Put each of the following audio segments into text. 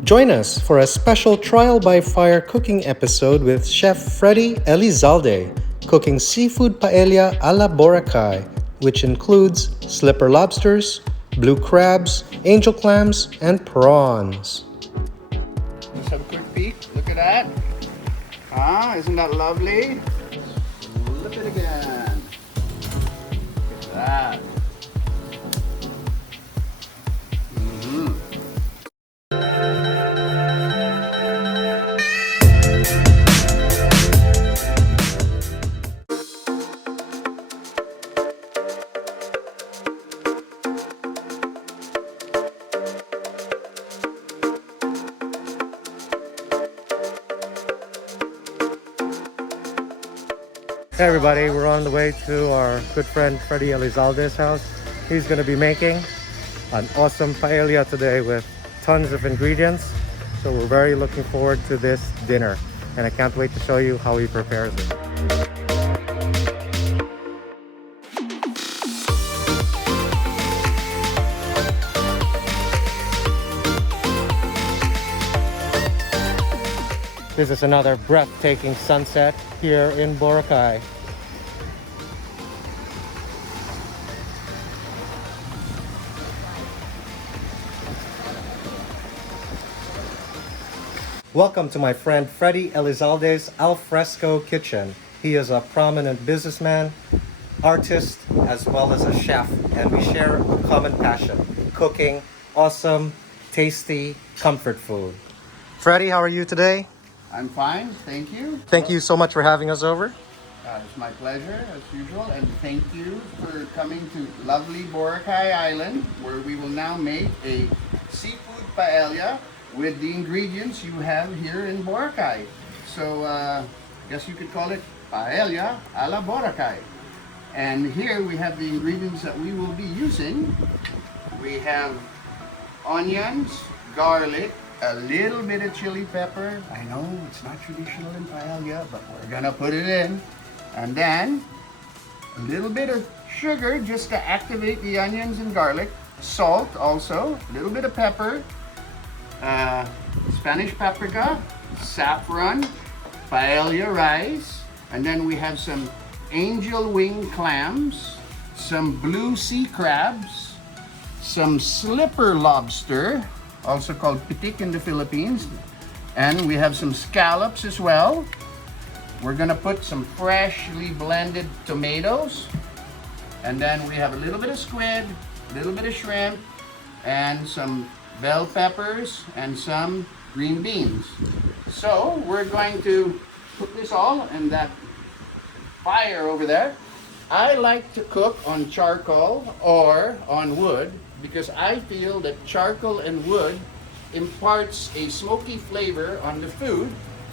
Join us for a special trial by fire cooking episode with Chef Freddie Elizalde, cooking seafood paella a la Boracay, which includes slipper lobsters, blue crabs, angel clams, and prawns. Let's have a quick peek. Look at that. Ah, isn't that lovely? Flip it again. Look at that. Hey everybody, we're on the way to our good friend Freddie Elizalde's house. He's going to be making an awesome paella today with tons of ingredients. So we're very looking forward to this dinner and I can't wait to show you how he prepares it. This is another breathtaking sunset here in Boracay. Welcome to my friend Freddie Elizalde's Alfresco Kitchen. He is a prominent businessman, artist, as well as a chef, and we share a common passion, cooking awesome, tasty, comfort food. Freddie, how are you today? I'm fine, thank you. Thank you so much for having us over. It's my pleasure, as usual, and thank you for coming to lovely Boracay Island, where we will now make a seafood paella with the ingredients you have here in Boracay. So, I guess you could call it paella a la Boracay. And here we have the ingredients that we will be using. We have onions, garlic, a little bit of chili pepper. I know it's not traditional in paella, but we're gonna put it in. And then a little bit of sugar just to activate the onions and garlic. Salt also, a little bit of pepper, Spanish paprika, saffron, paella rice, and then we have some angel wing clams, some blue sea crabs, some slipper lobster, also called pitik in the Philippines, and we have some scallops as well. We're gonna put some freshly blended tomatoes, and then we have a little bit of squid, a little bit of shrimp, and some bell peppers and some green beans. So we're going to put this all in that fire over there. I like to cook on charcoal or on wood because I feel that charcoal and wood imparts a smoky flavor on the food,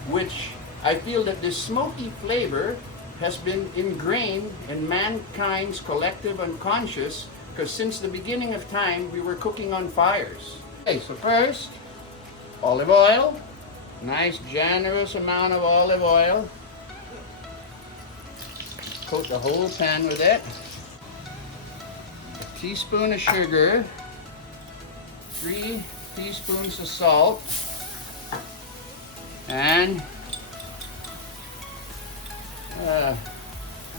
which I feel that this smoky flavor has been ingrained in mankind's collective unconscious, because since the beginning of time we were cooking on fires. Okay, so first, olive oil, nice generous amount of olive oil. Coat the whole pan with it. A teaspoon of sugar, 3 teaspoons of salt, and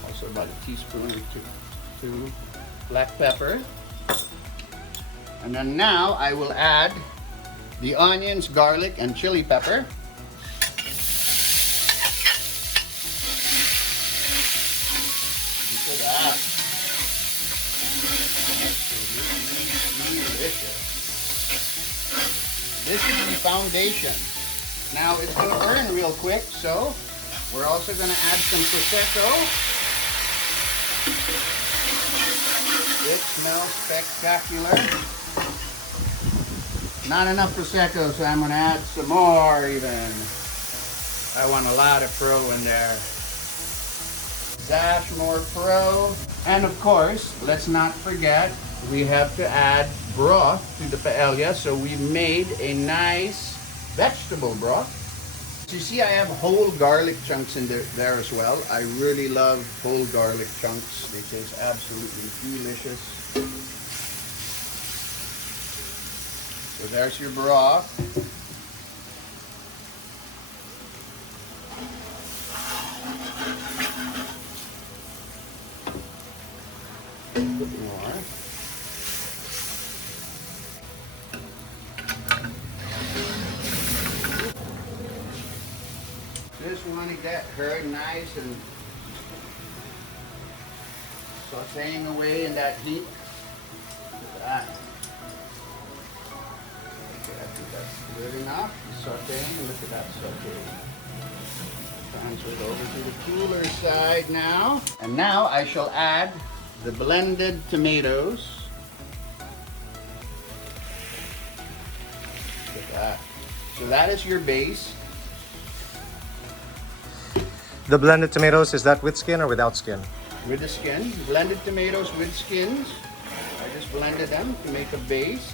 also about a teaspoon or two black pepper. And then now I will add the onions, garlic, and chili pepper. Look at that. Delicious. This is the foundation. Now it's going to burn real quick, so we're also going to add some Prosecco. It smells spectacular. Not enough Prosecco, so I'm going to add some more even. I want a lot of Pro in there. Dash more Pro. And of course, let's not forget, we have to add broth to the paella. So we made a nice vegetable broth. So you see I have whole garlic chunks in there as well. I really love whole garlic chunks. They taste absolutely delicious. So there's your broth. Just want to get her nice and sauteing away in that heat. Look at that. Okay, I think that's good enough. Sauteing, look at that sauteing. Transfer it over to the cooler side now. And now I shall add the blended tomatoes. Look at that. So that is your base. The blended tomatoes, is that with skin or without skin? With the skin. Blended tomatoes with skins. I just blended them to make a base.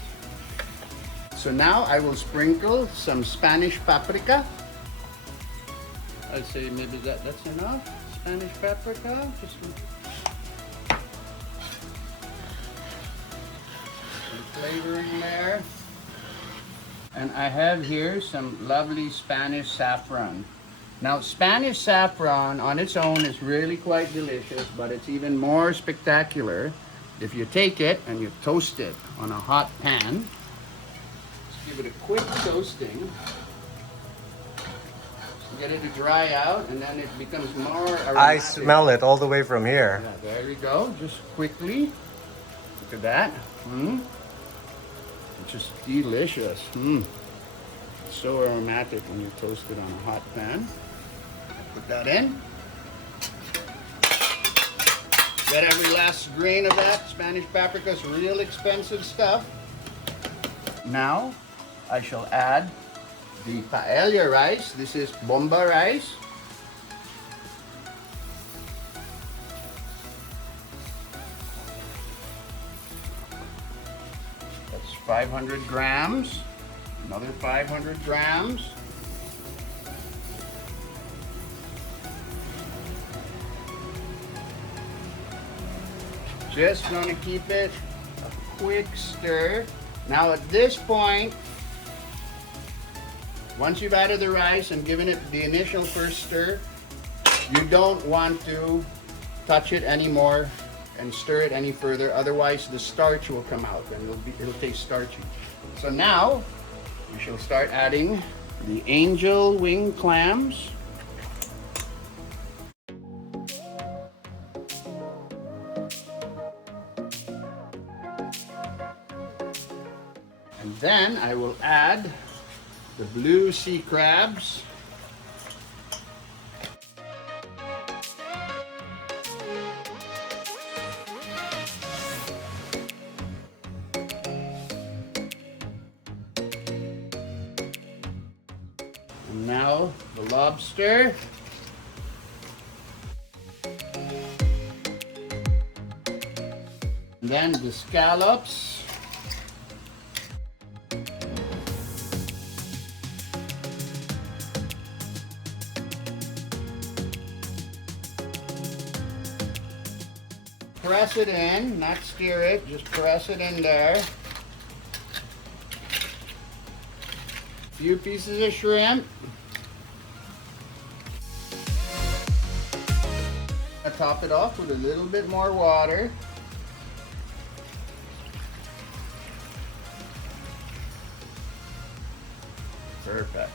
So now I will sprinkle some Spanish paprika. I'd say maybe that's enough. Spanish paprika. Just some flavoring there. And I have here some lovely Spanish saffron. Now, Spanish saffron on its own is really quite delicious, but it's even more spectacular if you take it and you toast it on a hot pan. Just give it a quick toasting. Just get it to dry out, and then it becomes more aromatic. I smell it all the way from here. Yeah, there we go. Just quickly. Look at that. It's just delicious. It's so aromatic when you toast it on a hot pan. Put that in. Get every last grain of that. Spanish paprika is real expensive stuff. Now, I shall add the paella rice. This is bomba rice. That's 500 grams. Another 500 grams. Just going to keep it a quick stir. Now at this point, once you've added the rice and given it the initial first stir, you don't want to touch it anymore and stir it any further. Otherwise, the starch will come out and it'll taste starchy. So now, we shall start adding the angel wing clams. And then I will add the blue sea crabs. And now the lobster. And then the scallops. Press it in, not stir it, just press it in there. A few pieces of shrimp. I top it off with a little bit more water. Perfect.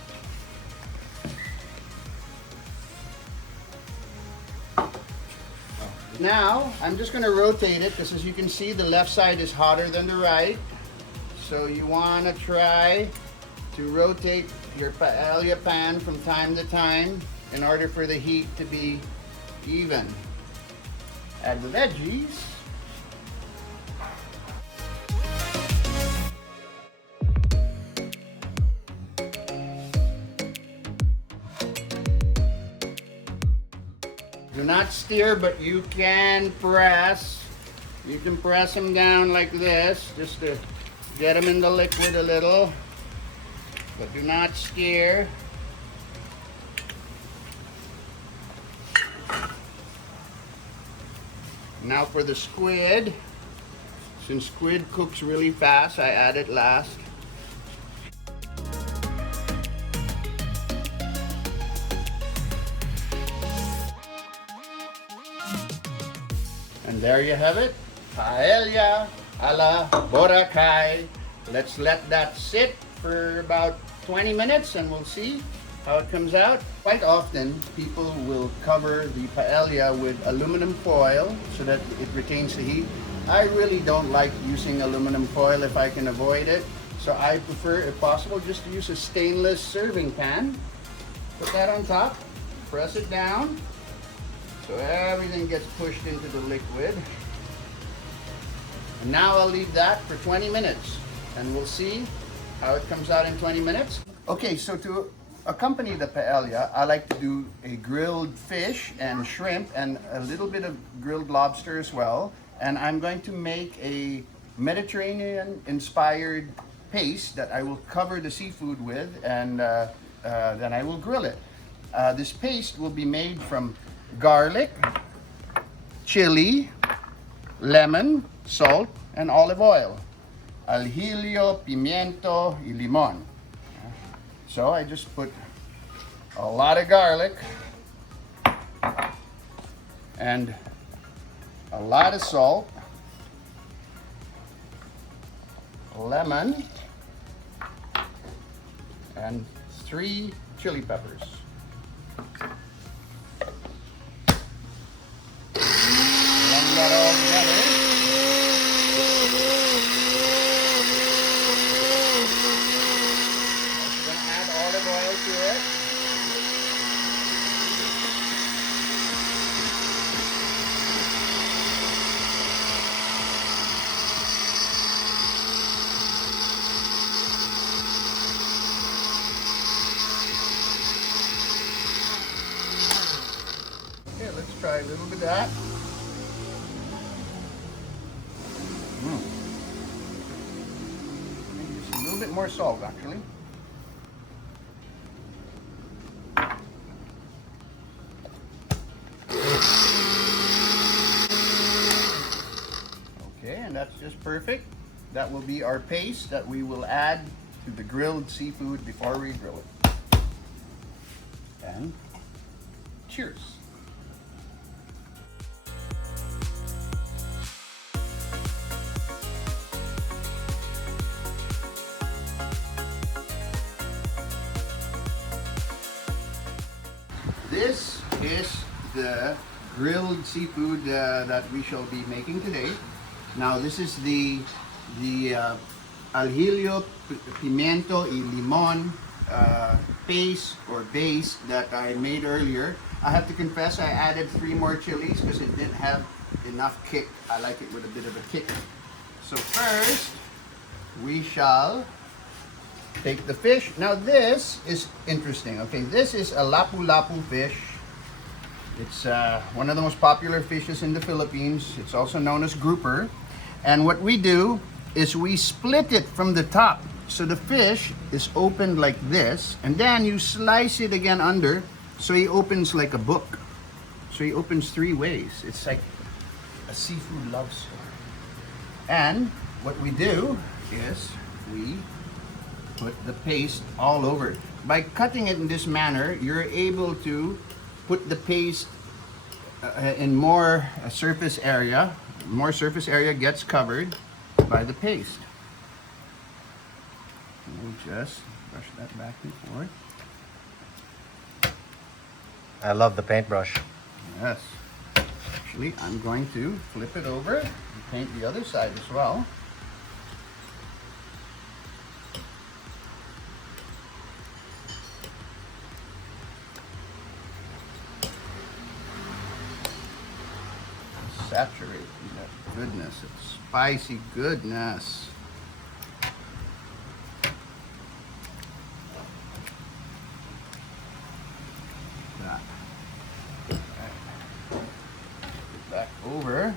Now, I'm just going to rotate it because as you can see, the left side is hotter than the right. So you want to try to rotate your paella pan from time to time in order for the heat to be even. Add the veggies. Do not stir, but you can press. You can press them down like this just to get them in the liquid a little. But do not stir. Now for the squid. Since squid cooks really fast, I add it last. And there you have it, paella a la Boracay. Let's let that sit for about 20 minutes and we'll see how it comes out. Quite often, people will cover the paella with aluminum foil so that it retains the heat. I really don't like using aluminum foil if I can avoid it. So I prefer, if possible, just to use a stainless serving pan. Put that on top, press it down, so everything gets pushed into the liquid. And now I'll leave that for 20 minutes, and we'll see how it comes out in 20 minutes. Okay, so to accompany the paella, I like to do a grilled fish and shrimp and a little bit of grilled lobster as well. And I'm going to make a Mediterranean-inspired paste that I will cover the seafood with, and then I will grill it. This paste will be made from garlic, chili, lemon, salt, and olive oil. Aljilio, pimiento, y limon. So I just put a lot of garlic and a lot of salt, lemon, and 3 chili peppers. Blend that all together. Also going to add olive oil to it. Let's try a little bit of that. Maybe just a little bit more salt, actually. Okay, and that's just perfect. That will be our paste that we will add to the grilled seafood before we grill it. And cheers. This is the grilled seafood that we shall be making today. Now this is the aljilio, pimiento, y limon paste or base that I made earlier. I have to confess I added 3 more chilies because it didn't have enough kick. I like it with a bit of a kick. So first we shall take the fish. Now this is interesting. Okay, this is a Lapu-Lapu fish. It's one of the most popular fishes in the Philippines. It's also known as grouper. And what we do is we split it from the top. So the fish is opened like this, and then you slice it again under, so he opens like a book. So he opens 3 ways. It's like a seafood love story. And what we do is we put the paste all over it. By cutting it in this manner, you're able to put the paste in more surface area. More surface area gets covered by the paste. We'll just brush that back and forth. I love the paintbrush. Yes. Actually, I'm going to flip it over and paint the other side as well. Saturate that goodness, it's spicy goodness. That. Right. Back over.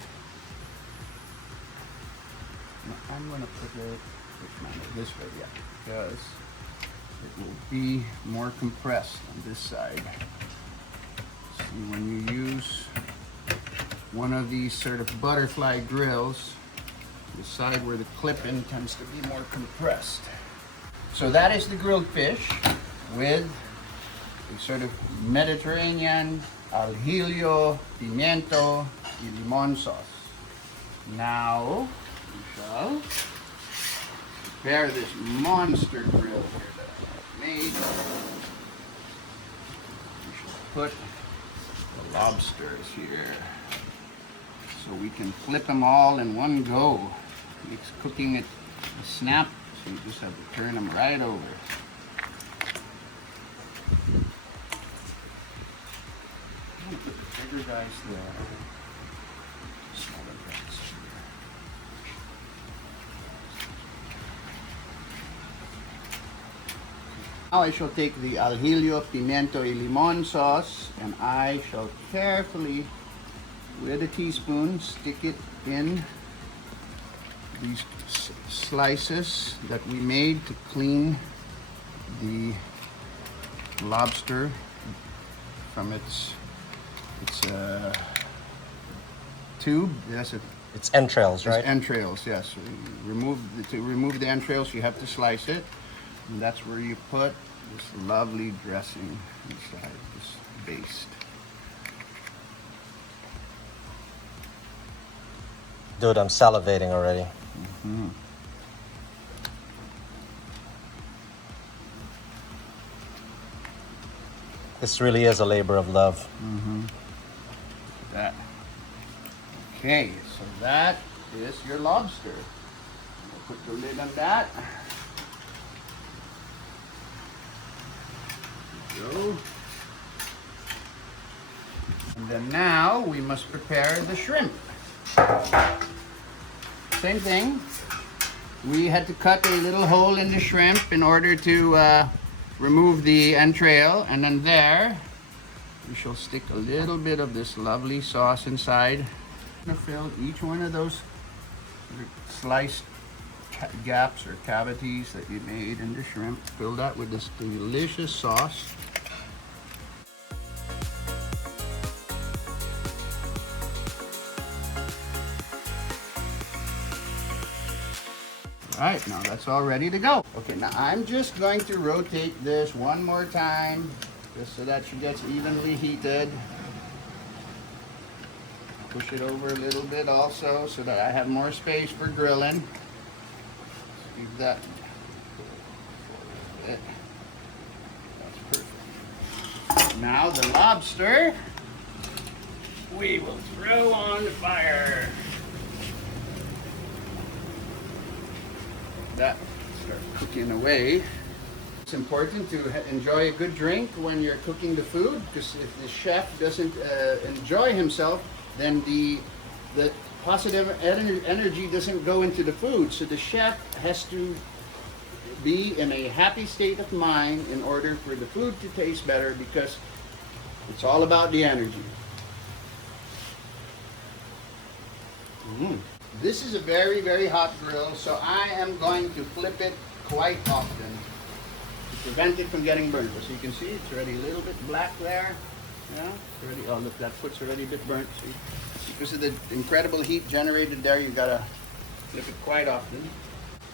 Now I'm going to put it this way, yeah, because it will be more compressed on this side. See, when you use one of these sort of butterfly grills, the side where the clip-in tends to be more compressed. So that is the grilled fish with a sort of Mediterranean aljilio, pimiento, y limon sauce. Now we shall prepare this monster grill here that I made. put the lobsters here so we can flip them all in one go. Makes cooking it a snap, so you just have to turn them right over. I'm gonna put the bigger guys there. Smaller guys here. Now I shall take the aljillo, pimiento y limon sauce, and I shall carefully, with a teaspoon, stick it in these slices that we made to clean the lobster from its tube. Yes, It's entrails, right? it's entrails. Yes, to remove the entrails, you have to slice it, and that's where you put this lovely dressing inside this baste. Dude, I'm salivating already. This really is a labor of love. That. Okay, so that is your lobster. We'll put the lid on that. There we go. And then now we must prepare the shrimp. Same thing. We had to cut a little hole in the shrimp in order to remove the entrail, and then there we shall stick a little bit of this lovely sauce inside. I'm gonna fill each one of those sliced gaps or cavities that you made in the shrimp. Fill that with this delicious sauce. All right, now that's all ready to go. Okay, now I'm just going to rotate this one more time, just so that she gets evenly heated. Push it over a little bit also, so that I have more space for grilling. Leave that a little bit. That's perfect. Now the lobster, we will throw on the fire. That start cooking away. It's important to enjoy a good drink when you're cooking the food, because if the chef doesn't enjoy himself, then the positive energy doesn't go into the food. So the chef has to be in a happy state of mind in order for the food to taste better, because it's all about the energy. This is a very, very hot grill, so I am going to flip it quite often to prevent it from getting burnt. So you can see it's already a little bit black there. Yeah, it's already, oh look, that foot's already a bit burnt. See? Because of the incredible heat generated there, you've got to flip it quite often.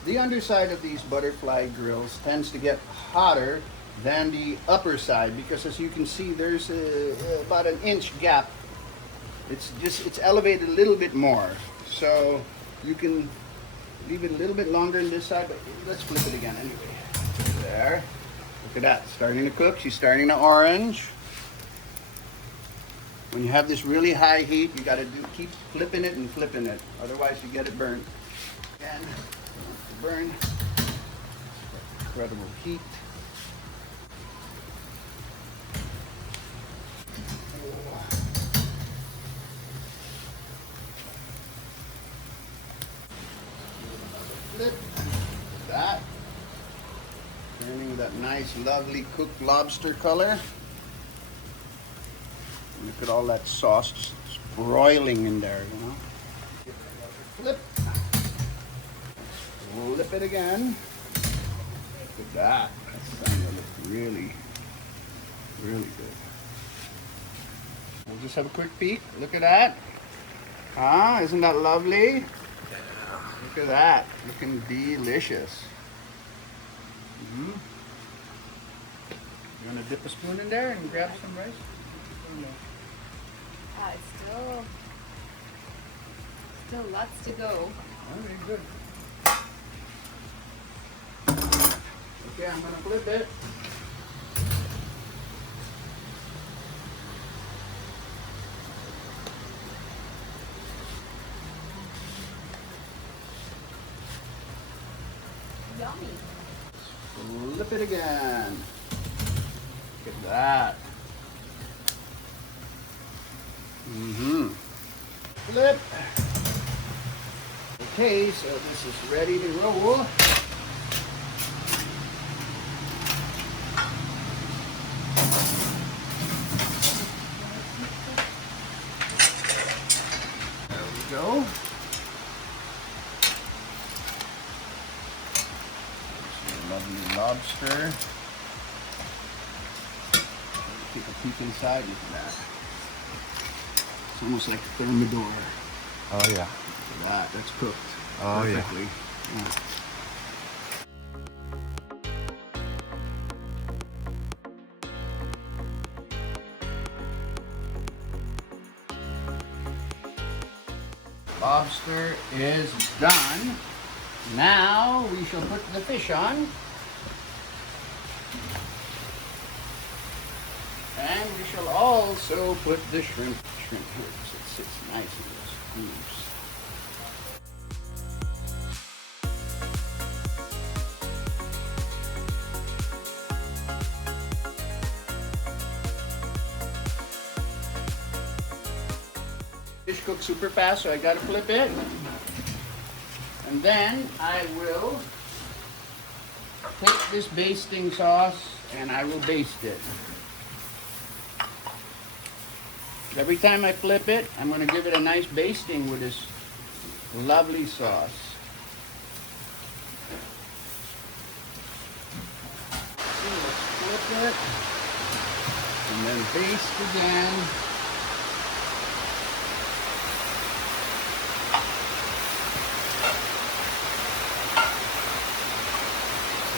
The underside of these butterfly grills tends to get hotter than the upper side, because as you can see, there's about an inch gap. It's elevated a little bit more. So you can leave it a little bit longer on this side, but let's flip it again anyway. There. Look at that. Starting to cook. She's starting to orange. When you have this really high heat, you got to keep flipping it and flipping it. Otherwise, you get it burnt. Again, burn. Incredible heat. Flip that, turning that nice, lovely cooked lobster color. Look at all that sauce just broiling in there, you know. Flip. Flip it again. Look at that. That's starting to look really, really good. We'll just have a quick peek. Look at that. Ah, isn't that lovely? Look at that, looking delicious. You want to dip a spoon in there and grab some rice? It's still lots to go. Okay, good. Okay, I'm going to flip it. flip it again. Look at that. Flip. Okay, so this is ready to roll. There we go. Some lovely lobster. Take a peek inside. Look at that. It's almost like a thermidor. Oh yeah. Look at that. That's cooked perfectly. Yeah. Lobster is done. Now we shall put the fish on. And we shall also put the shrimp here so it sits nice in those grooves. Fish cooks super fast, so I gotta flip it. And then I will take this basting sauce and I will baste it. Every time I flip it, I'm going to give it a nice basting with this lovely sauce. Okay, let's flip it and then baste again.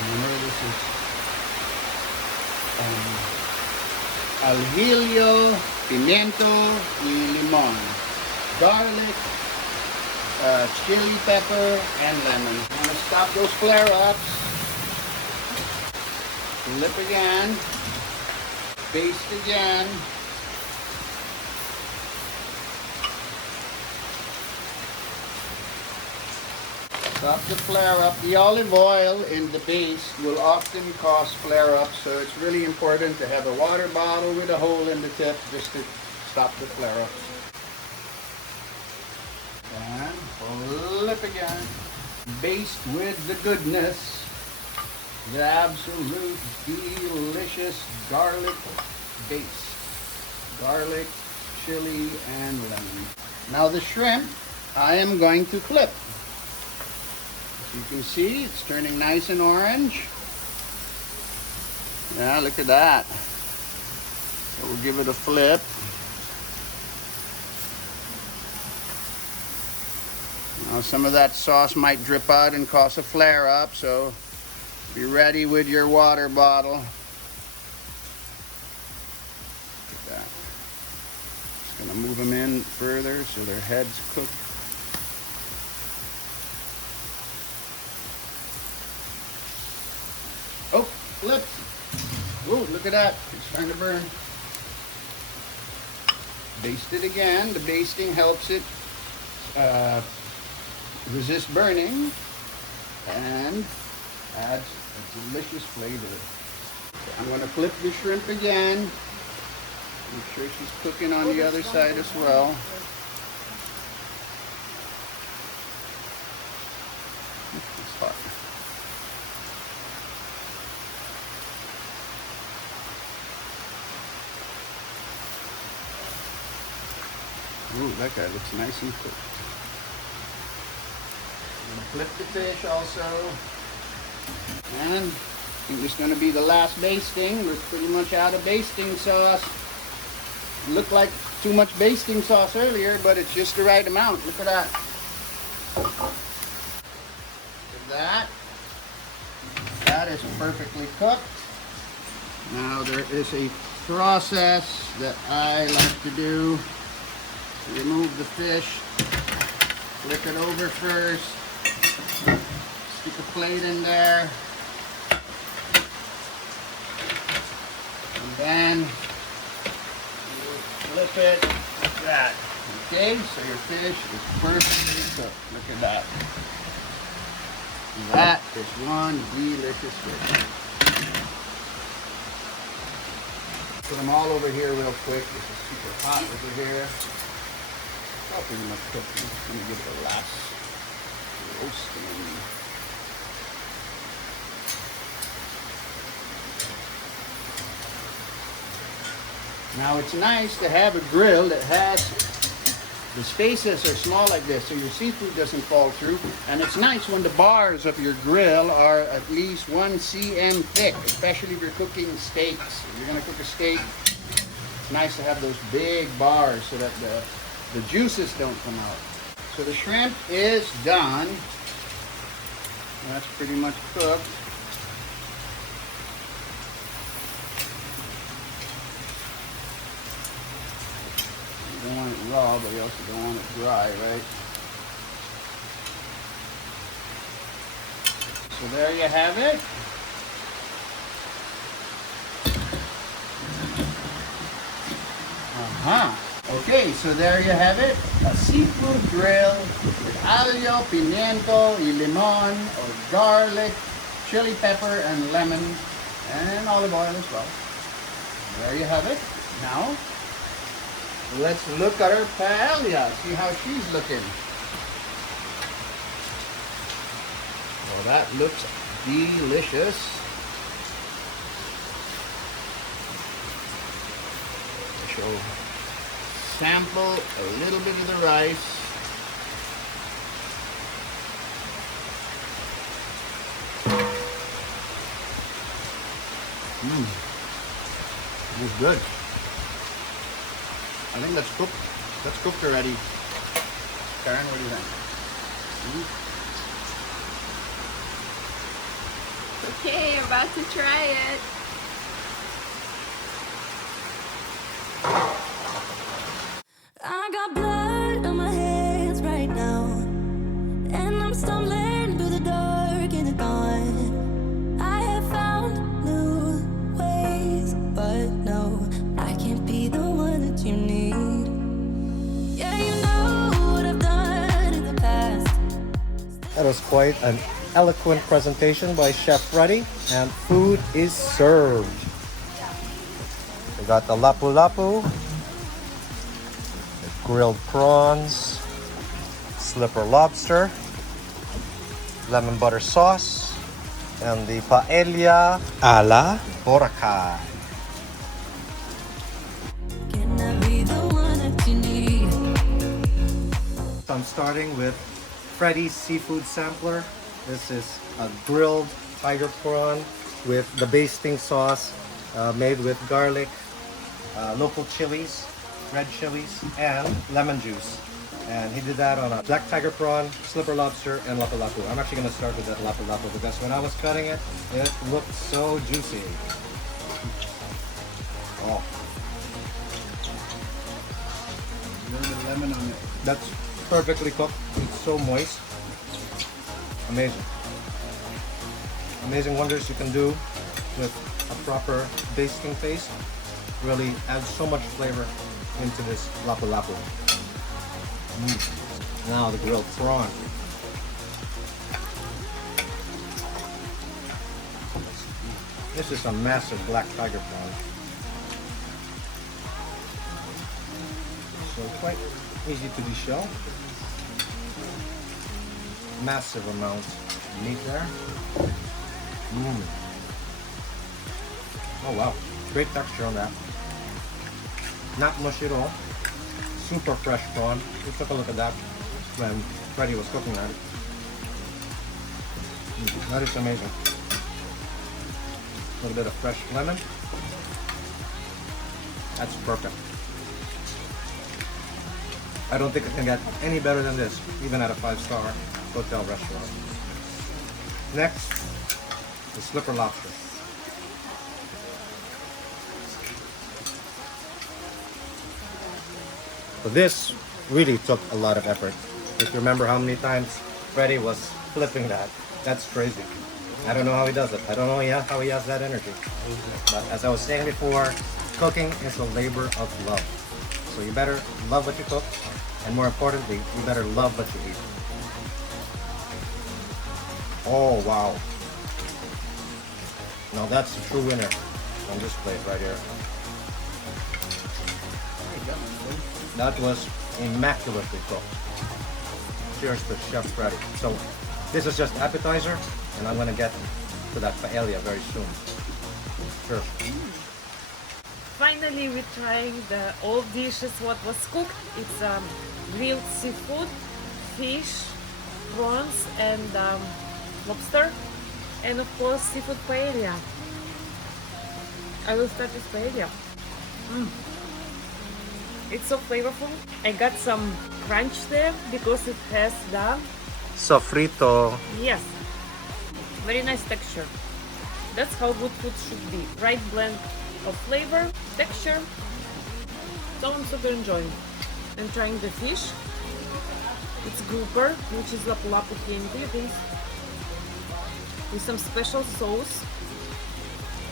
Remember, this is alhillo, pimiento y limon, garlic, chili pepper, and lemon. I'm gonna stop those flare-ups. Flip again, baste again. Stop the flare-up. The olive oil in the base will often cause flare-ups, so it's really important to have a water bottle with a hole in the tip just to stop the flare-ups. And flip again. Baste with the goodness. The absolute delicious garlic base. Garlic, chili, and lemon. Now the shrimp, I am going to flip. You can see it's turning nice and orange. Yeah, look at that. So we'll give it a flip. Now some of that sauce might drip out and cause a flare up, so be ready with your water bottle. Look at that. Just gonna move them in further so their heads cook. Oh, flips. Whoa, look at that. It's starting to burn. Baste it again. The basting helps it resist burning and adds a delicious flavor. I'm going to flip the shrimp again. Make sure she's cooking on the other side as well. It's hot. Ooh, that guy looks nice and cooked. I'm gonna flip the fish also. And I think this is gonna be the last basting. We're pretty much out of basting sauce. Looked like too much basting sauce earlier, but it's just the right amount. Look at that. Look at that. That is perfectly cooked. Now there is a process that I like to do. Remove the fish, flick it over first, stick a plate in there, and then you flip it like that. Okay, so your fish is perfectly cooked. Look at that. That is one delicious fish. put them all over here real quick. This is super hot over here. It's all pretty much cooked. I'm just going to give it a last roasting. Now it's nice to have a grill that has, the spaces are small like this so your seafood doesn't fall through. And it's nice when the bars of your grill are at least 1 cm thick, especially if you're cooking steaks. If you're gonna cook a steak, it's nice to have those big bars so that the juices don't come out. So the shrimp is done. That's pretty much cooked. You don't want it raw, but you also don't want it dry, right? So there you have it. Okay, so there you have it. A seafood grill with alio, pimiento, y limon, or garlic, chili pepper, and lemon, and olive oil as well. There you have it. Now, let's look at her paella. See how she's looking. Well, that looks delicious. So, sample a little bit of the rice. It's good. I think that's cooked. That's cooked already. Karen, what do you think? Okay, about to try it. I got blood on my hands right now, and I'm stumbling through the dark in the dawn. I have found new ways, but no, I can't be the one that you need. Yeah, you know what I've done in the past. That was quite an eloquent presentation by Chef Freddie, and food is served. We got the Lapu-Lapu, grilled prawns, slipper lobster, lemon butter sauce, and the paella a la Boracay. Can I be the one that you need? So I'm starting with Freddie's seafood sampler. This is a grilled tiger prawn with the basting sauce made with garlic, local chilies, red chilies, and lemon juice. And he did that on a black tiger prawn, slipper lobster, and Lapu-Lapu. I'm actually going to start with that Lapu-Lapu because when I was cutting it, it looked so juicy. Oh. A little bit of lemon on it. That's perfectly cooked. It's so moist. Amazing. Amazing wonders you can do with a proper basting paste. Really adds so much flavor into this Lapu-Lapu. Now the grilled prawn. This is a massive black tiger prawn. So quite easy to deshell. Massive amounts of meat there. Oh wow, great texture on that. Not mushy at all. Super fresh prawn. We took a look at that when Freddie was cooking that. That is amazing. A little bit of fresh lemon. That's perfect. I don't think it can get any better than this, even at a 5-star hotel restaurant. Next, the slipper lobster. So this really took a lot of effort. If you remember how many times Freddie was flipping that, that's crazy. I don't know how he does it. I don't know how he has that energy. But as I was saying before, cooking is a labor of love. So you better love what you cook, and more importantly, you better love what you eat. Oh wow. Now that's the true winner on this plate right here. That was immaculately cooked. Cheers to Chef Freddie. So this is just appetizer, and I'm gonna get to that paella very soon. Cheers. Finally, we're trying the old dishes what was cooked. It's grilled seafood, fish, prawns, and lobster, and of course seafood paella. I will start with paella. It's so flavorful. I got some crunch there because it has the Sofrito. yes, very nice texture. That's how good food should be. Right blend of flavor, texture. So I'm super enjoying. I'm trying the fish. It's grouper, which is Lapu-Lapu here in Philippines, with some special sauce,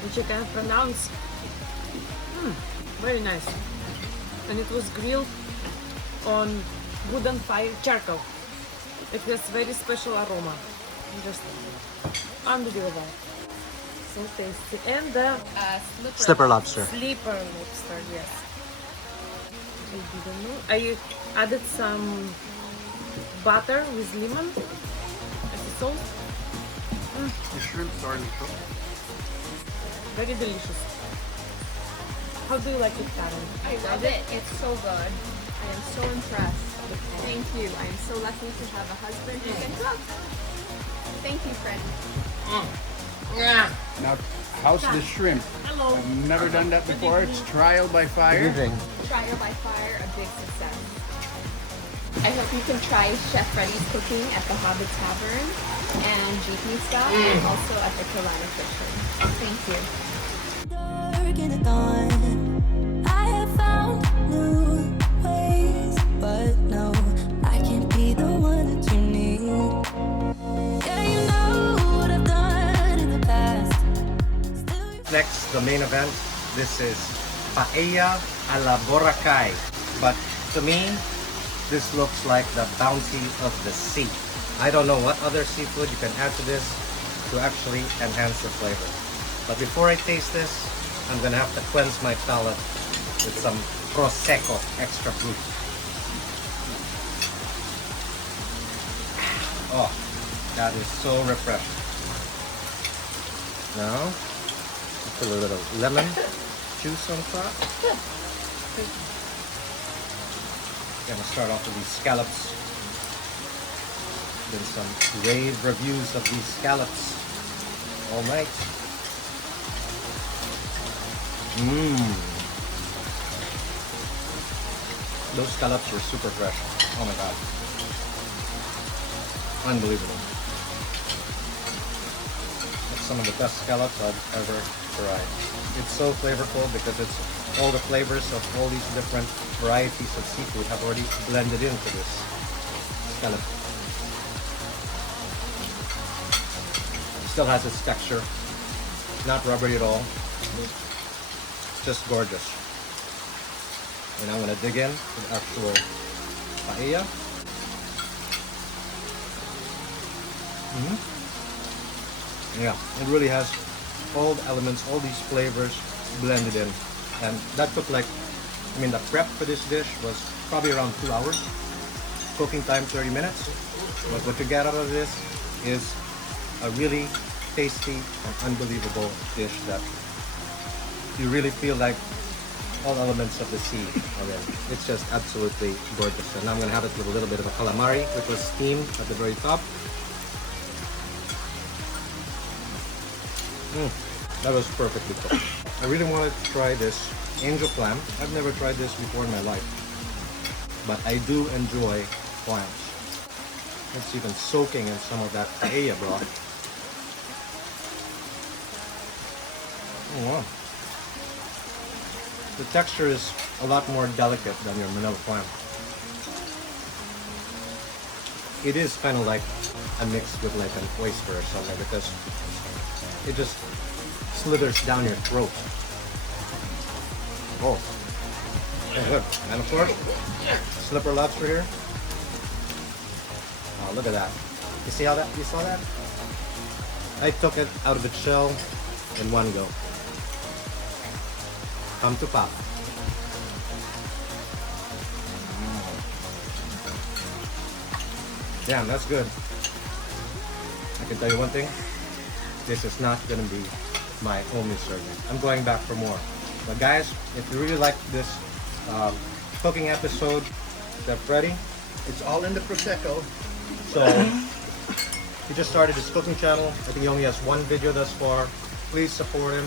which I can't pronounce. Very nice. And it was grilled on wooden fire charcoal. It has very special aroma. Just unbelievable. So tasty. And the Slipper lobster. sleeper lobster, yes. I didn't know. I added some butter with lemon as a sauce. The shrimp's already cooked. Very delicious. How do you like it, Karen? I love it. It's so good. I am so impressed. Thank you. I am so lucky to have a husband who can cook. Thank you, Fred. Now, how's the shrimp? Hello. I've never done that before. It's trial by fire. Trial by fire, a big success. I hope you can try Chef Freddie's cooking at the Hobbit Tavern and GP Stop and also at the Carolina Kitchen. Thank you. Dark in the dawn, I have found new ways, but no, I can't be the one that you need. Yeah, you know what I've done in the past. Next, the main event. This is paella a la Boracay. But to me, this looks like the bounty of the sea. I don't know what other seafood you can add to this to actually enhance the flavor. But before I taste this, I'm gonna have to cleanse my palate with some Prosecco extra fruit. Oh, that is so refreshing. Now, put a little lemon juice on top. Gonna start off with these scallops. Been some rave reviews of these scallops all night. Those scallops were super fresh. Oh my god. Unbelievable. It's some of the best scallops I've ever tried. It's so flavorful because it's all the flavors of all these different varieties of seafood have already blended into this scallop. Still has its texture, not rubbery at all, just gorgeous. And I'm gonna dig in to the actual paella. Yeah, it really has all the elements, all these flavors blended in. And that took like, I mean, the prep for this dish was probably around 2 hours. Cooking time 30 minutes. But what you get out of this is a really tasty and unbelievable dish that you really feel like all elements of the sea are in. It's just absolutely gorgeous. And I'm gonna have it with a little bit of a calamari, which was steamed at the very top. That was perfectly cooked. I really wanted to try this angel clam. I've never tried this before in my life, but I do enjoy clams. It's even soaking in some of that paella broth. Oh wow. The texture is a lot more delicate than your Manila clam. It is kind of like a mix with like an oyster or something because it just slithers down your throat. Oh, good. And of course, slipper lobster here. Oh, look at that. You see how that? You saw that? I took it out of its shell in one go. Come to pop. Damn, that's good. I can tell you one thing. This is not gonna be my only serving. I'm going back for more. But guys, if you really like this cooking episode, Chef Freddie, It's all in the Prosecco. so he just started his cooking channel. I think he only has one video thus far. Please support him.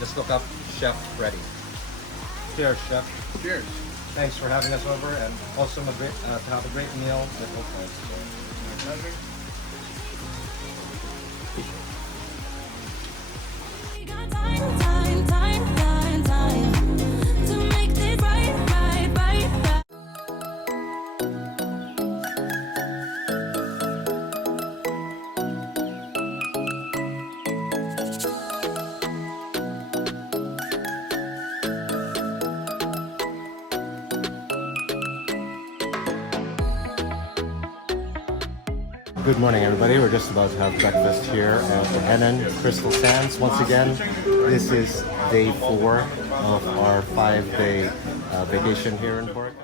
Just look up Chef Freddie. Cheers, Chef. Cheers. Thanks for having us over, and also to have a great meal at both times. My pleasure. We got time to make this right. Good morning, everybody. We're just about to have breakfast here at the Henan Crystal Sands. Once again, this is day 4 of our 5-day vacation here in Boracay.